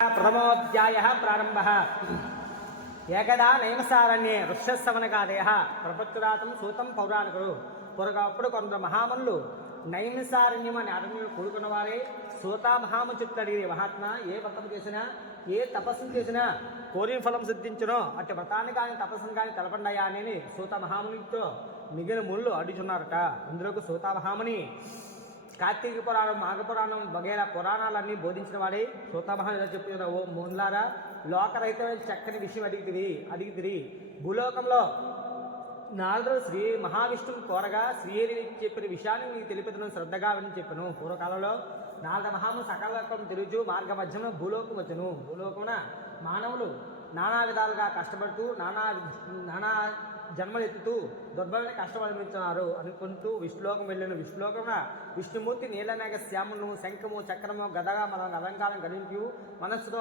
प्रथमोऽध्यायः प्रारम्भः। एकदा नैमसारण्ये ऋष्यश्रवणकादयः ప్రపత్తురాతం సూతం పౌరాణికుడు. పొరగప్పుడు కొందరు మహామనులు నైమిసారణ్యం అనే అరణ్యంలో కూడుకున్న వారే సూత మహాము చుట్టూ అడిగి, మహాత్మా, ఏ వ్రతం చేసినా ఏ తపస్సును చేసినా కోరిన ఫలం సిద్ధించునో అట్టి వ్రతాన్ని కానీ తపస్సును కానీ తెలపండియా అని సూత మహామునితో మిగిలిన ముళ్ళు అడుగుచున్నారట. అందులోకి సూత మహాముని కార్తీక పురాణం, మాఘ పురాణం వగైరా పురాణాలన్నీ బోధించిన వాడే సూతమహాని చెప్తున్న, ఓ మూలారా, లోకరహితమైన చక్కని విషయం అడిగితిరి. భూలోకంలో నారదుడు శ్రీ మహావిష్ణువు కోరగా శ్రీహరి చెప్పిన విషయాన్ని మీకు తెలిపిన శ్రద్ధగా విని చెప్పను. పూర్వకాలంలో నారద మహాము సకల లోకం తిరుగుచు మార్గ మధ్యలో భూలోకం వచ్చను. భూలోకమున మానవులు నానా విధాలుగా కష్టపడుతూ నానా జన్మలు ఎత్తుతూ దుర్భరమైన కష్టం అనుభవిస్తున్నారు అనుకుంటూ విష్ణులోకం వెళ్ళిన. విష్ణులోకమున విష్ణుమూర్తి నీలనేక శ్యామును శంఖము చక్రము గదగా మన అలంకారం గణించు మనస్సుతో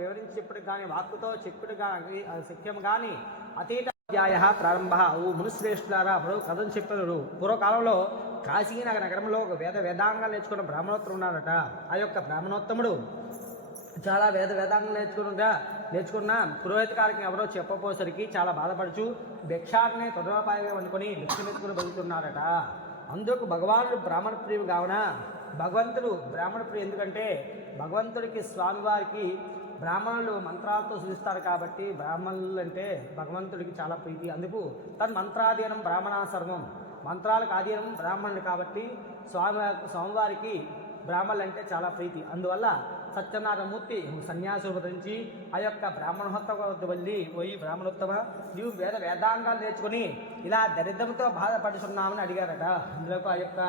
వివరించి చెప్పుడు కానీ వాక్కుతో చెప్పుడు కానీ శక్యం కానీ అతీత అధ్యాయ ప్రారంభ. ఓ మునుశ్రేష్ఠులారా, ప్రభు కథను చెప్పారు. పూర్వకాలంలో కాశీనగర నగరంలో ఒక వేదాంగాలు నేర్చుకున్న బ్రాహ్మణోత్తముడు ఉన్నారట. ఆ యొక్క బ్రాహ్మణోత్తముడు చాలా వేదాంగం నేర్చుకున్న పురోహిత కార్యక్రమం ఎవరో చెప్పపోసరికి చాలా బాధపడుచు భిక్షాటనే తొడపాయగా అనుకుని భిక్షమెత్తుకుని బతుకుతున్నారట. అందుకు భగవానుడు బ్రాహ్మణ ప్రియుడు కావున భగవంతుడు బ్రాహ్మణ ప్రియుడు. ఎందుకంటే భగవంతుడికి స్వామివారికి బ్రాహ్మణులు మంత్రాలతో సూచిస్తారు కాబట్టి బ్రాహ్మణులు అంటే భగవంతుడికి చాలా ప్రీతి. అందుకు తన మంత్రాధీనం బ్రాహ్మణ సర్వం, మంత్రాలకు ఆధీనం బ్రాహ్మణుడు కాబట్టి స్వామివారికి బ్రాహ్మణులు అంటే చాలా ప్రీతి. అందువల్ల సత్యనారాయణమూర్తి సన్యాసులు బదించి ఆ యొక్క బ్రాహ్మణోత్తమ వద్ద వెళ్ళి, పోయి బ్రాహ్మణోత్తమ, నీవు వేదాంగాలు నేర్చుకుని ఇలా దరిద్రంతో బాధపడుతున్నామని అడిగారట. అందులోకి ఆ యొక్క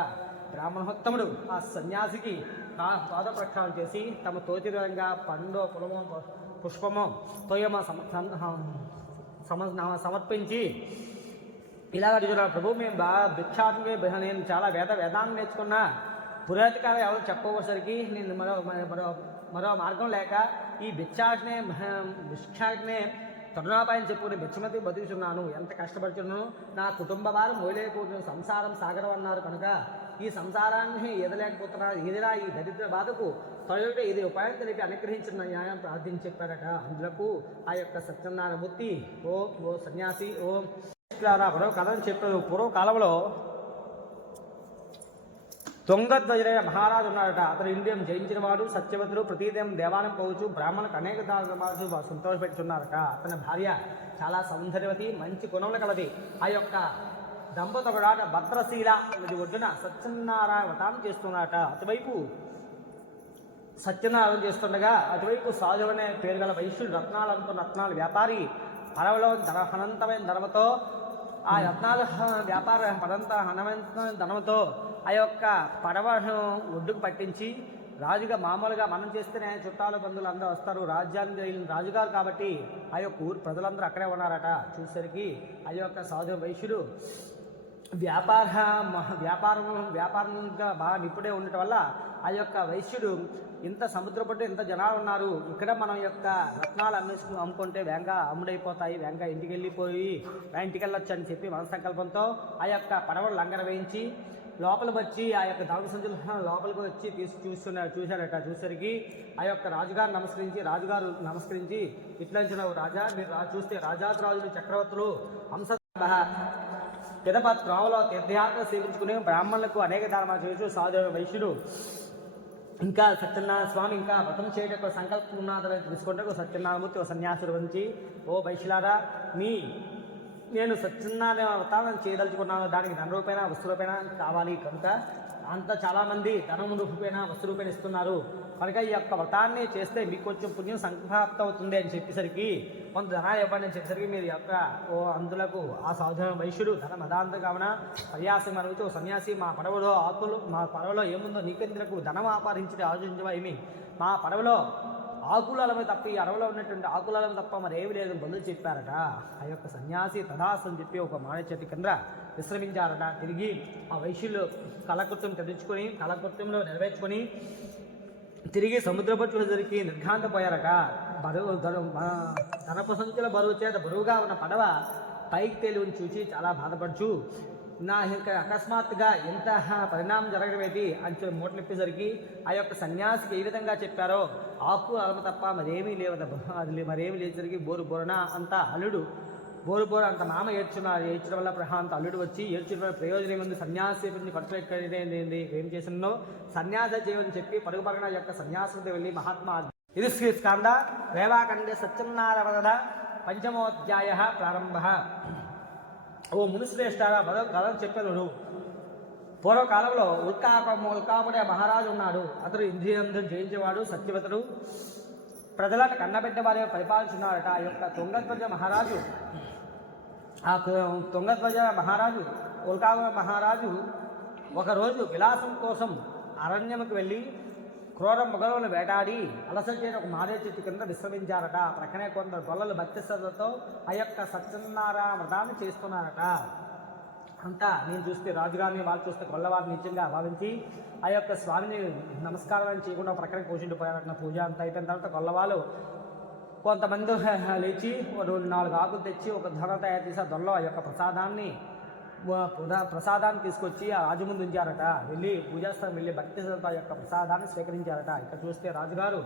బ్రాహ్మణోత్తముడు ఆ సన్యాసికి పాద ప్రక్షాళన చేసి తమ తోచి విధంగా పండో పొలమో పుష్పమో తోయమో సమర్పించి ఇలా అడుగుతున్నారు, ప్రభు, మేము భిక్షాటమే, నేను చాలా వేదాంగం నేర్చుకున్నా, పురోహితకాలం ఎవరు చెప్పవసరికి నేను మరో మార్గం లేక ఈ భిక్షాటనే తరుణాపాయం చెప్పుకుని భిక్షమతి బతుకుతున్నాను. ఎంత కష్టపడుతున్నాను, నా కుటుంబ వారు మోయలేకపోతున్నాను, సంసారం సాగరం అన్నారు కనుక ఈ సంసారాన్ని ఎదలేకపోతున్నారు. ఏదిరా ఈ దరిద్ర బాధకు తొలగ ఇది ఉపాయం తెలిపి అనుగ్రహించిన న్యాయం ప్రార్థించి చెప్పారట. అందులకు ఆ యొక్క సత్యనారాయణమూర్తి, ఓ సన్యాసి, మరో కథను చెప్పారు. పూర్వకాలంలో తుంగధ్వజుడైన మహారాజు ఉన్నాడట. అతను ఇండియం జయించిన వాడు, సత్యవతుడు, ప్రతిదినం దేవాలయం పోవచ్చు, బ్రాహ్మణులకు అనేక సంతోషపెట్టున్నారట. అతని భార్య చాలా సౌందర్యవతి, మంచి గుణములు కలది. ఆ యొక్క దంపతులు కూడా భద్రశీల నది ఒడ్డున సత్యనారాయణ వ్రతాన్ని చేస్తున్నారట. అటువైపు సత్యనారాయణ చేస్తుండగా అటువైపు సాధువనే పేరు గల వైశ్యుడు రత్నాల వ్యాపారి పడవలో అనంతమైన ధనముతో ఆ రత్నాల వ్యాపార అనంతమైన ధనముతో ఆ యొక్క పడవను ఒడ్డుకు పట్టించి రాజుగా మామూలుగా మనం చేస్తేనే చుట్టాలు బంధువులు అందరూ వస్తారు. రాజ్యాన్ని రాజుగారు కాబట్టి ఆ యొక్క ఊరు ప్రజలందరూ అక్కడే ఉన్నారట. చూసేసరికి ఆ యొక్క సాధు వైశ్యుడు వ్యాపారంగా బాగా నిపుడే ఉండటం వల్ల ఆ యొక్క వైశ్యుడు ఇంత సముద్ర పట్టు ఇంత జనాలు ఉన్నారు, ఇక్కడ మనం యొక్క రత్నాలు అమ్ముకుంటే వేంగా అమ్ముడైపోతాయి, వేంగా ఇంటికి వెళ్ళొచ్చు అని చెప్పి మన సంకల్పంతో ఆ యొక్క పడవలు లంగర వేయించి లోపల వచ్చి ఆ యొక్క దాగు సంచులు లోపలికి వచ్చి చూశాడట. చూసరికి ఆ యొక్క రాజుగారు నమస్కరించి ఇట్లా రాజా, మీరు చూస్తే రాజాదిరాజులు చక్రవర్తులు హంస పిదప త్రోవలో తీర్థయాత్ర సేవించుకుని బ్రాహ్మణులకు అనేక ధర్మాలు చేస్తూ సాధు వైశ్యుడు ఇంకా సత్యనారాయణ స్వామి ఇంకా వ్రతం చేయటకు సంకల్పం ఉన్నదని తెలుసుకుంటే సత్యనారాయణమూర్తి ఒక సన్యాసుడు వంచి, ఓ వైశ్యులారా, నేను సత్యనారాయణ వ్రతాన్ని చేయదలుచుకున్నాను, దానికి ధన రూపేణ వస్తు రూపేణ కావాలి కనుక అంతా చాలామంది ధనం రూపేణ వస్తు రూపేణ ఇస్తున్నారు కనుక ఈ యొక్క వ్రతాన్ని చేస్తే మీకు కొంచెం పుణ్యం సంప్రాప్తం అవుతుంది అని చెప్పేసరికి కొంత ధనాలు ఇవ్వండి అని చెప్పేసరికి మీరు యొక్క అందులకు ఆ సాధన వైశ్యుడు ధన మదాంత కావున పర్యాసం అనుభవించి, ఓ సన్యాసి, మా పడవలో ఏముందో నీకెందుకు ధనం ఆపాదించి ఆలోచించవా ఏమి, మా పడవలో ఆకులమే తప్ప ఈ అడవిలో ఉన్నటువంటి ఆకులమే తప్ప మరి ఏమి లేదు బంధువులు చెప్పారట. ఆ యొక్క సన్యాసి తదాస్ అని చెప్పి ఒక మామిడి చెట్టు కింద విశ్రమించారట. తిరిగి ఆ వైశ్యులు కళకృత్యం తెచ్చుకొని కళకృత్యంలో నెరవేర్చుకొని తిరిగి సముద్రపట్టుదరికి నిర్ఘాంతపోయారట. ధనపు సంచుల బరువు చేత బరువుగా ఉన్న పడవ పైకి తేలి చూసి చాలా బాధపడుచు నా ఇంకా అకస్మాత్తుగా ఎంత పరిణామం జరగడం ఏంటి అని చెప్పి మూటలిప్పేసరికి ఆ యొక్క సన్యాసికి ఏ విధంగా చెప్పారో ఆకు అలమ తప్ప మరేమీ లేవు, అది మరేమీ లేచేసరికి బోరు బోరన అంత అల్లుడు బోరు బోరు అంత మామ ఏడ్చడం వల్ల అంత అల్లుడు వచ్చి ఏడ్చడం వల్ల ప్రయోజనం ఏముంది, సన్యాసి ఖర్చు ఎక్కడేంది ఏం చేసినో సన్యాస చేయమని చెప్పి పరుగు పరుగున యొక్క సన్యాసులతో వెళ్ళి మహాత్మా ఇది శ్రీ స్కంద రేవాఖండే సత్యనారాయణ పంచమోధ్యాయ ప్రారంభ. ఓ మునిశ్రేష్ఠారా మరో కథను చెప్పాను. పూర్వకాలంలో ఉల్కాపుడే మహారాజు ఉన్నాడు. అతడు ఇంద్రియంధం జయించేవాడు, సత్యవతుడు, ప్రజలను కన్నబెట్ట వారి పరిపాలించున్నారట. ఆ యొక్క తుంగధ్వజ మహారాజు ఉల్కాపుర మహారాజు ఒకరోజు విలాసం కోసం అరణ్యముకు వెళ్ళి క్రూర మృగాలను వేటాడి అలసట చేయని ఒక మాదే చెట్టు కింద విశ్రమించారట. ప్రక్కనే కొందరు గొల్లలు భక్తి శ్రద్ధతో ఆ యొక్క సత్యనారాయణ వ్రతాన్ని చేస్తున్నారట. అంతా నేను చూస్తే రాజుగారిని, వాళ్ళు చూస్తే గొల్లవారిని నిత్యంగా భావించి ఆ యొక్క స్వామిని నమస్కారం చేయకుండా ప్రక్కనే కూర్చుండిపోయారట. పూజ అంతా అయిపోయిన తర్వాత గొల్లవాళ్ళు కొంతమంది లేచి 4 ఆకులు తెచ్చి ఒక ధర తయారు చేసి ఆ దొరలో ఆ యొక్క ప్రసాదాన్ని తీసుకొచ్చి ఆ రాజు ముందు ఉంచారట. వెళ్ళి పూజాస్థలం వెళ్ళి భక్తి శ్రద్ధ యొక్క ప్రసాదాన్ని స్వీకరించారట. ఇక్కడ చూస్తే రాజుగారు,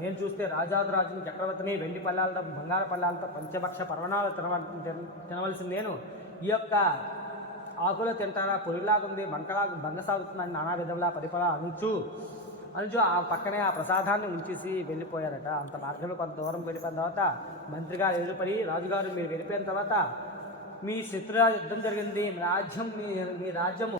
నేను చూస్తే రాజాదిరాజుని చక్రవర్తిని వెండి పళ్ళాలతో బంగారు పళ్ళాలతో పంచభక్ష పర్వణాలు తినవలసింది నేను. ఈ యొక్క ఆకులు తింటారా, పొరిలాగుంది, బంగ సాగుతుందని నానా విధంలా అనుచు ఆ పక్కనే ఆ ప్రసాదాన్ని ఉంచేసి వెళ్ళిపోయారట. అంత మార్గంలో కొంత దూరం వెళ్ళిపోయిన తర్వాత మంత్రిగారు ఎదురుపడి, రాజుగారు మీరు వెళ్ళిపోయిన తర్వాత మీ శత్రురాజు యుద్ధం జరిగింది, మీ రాజ్యము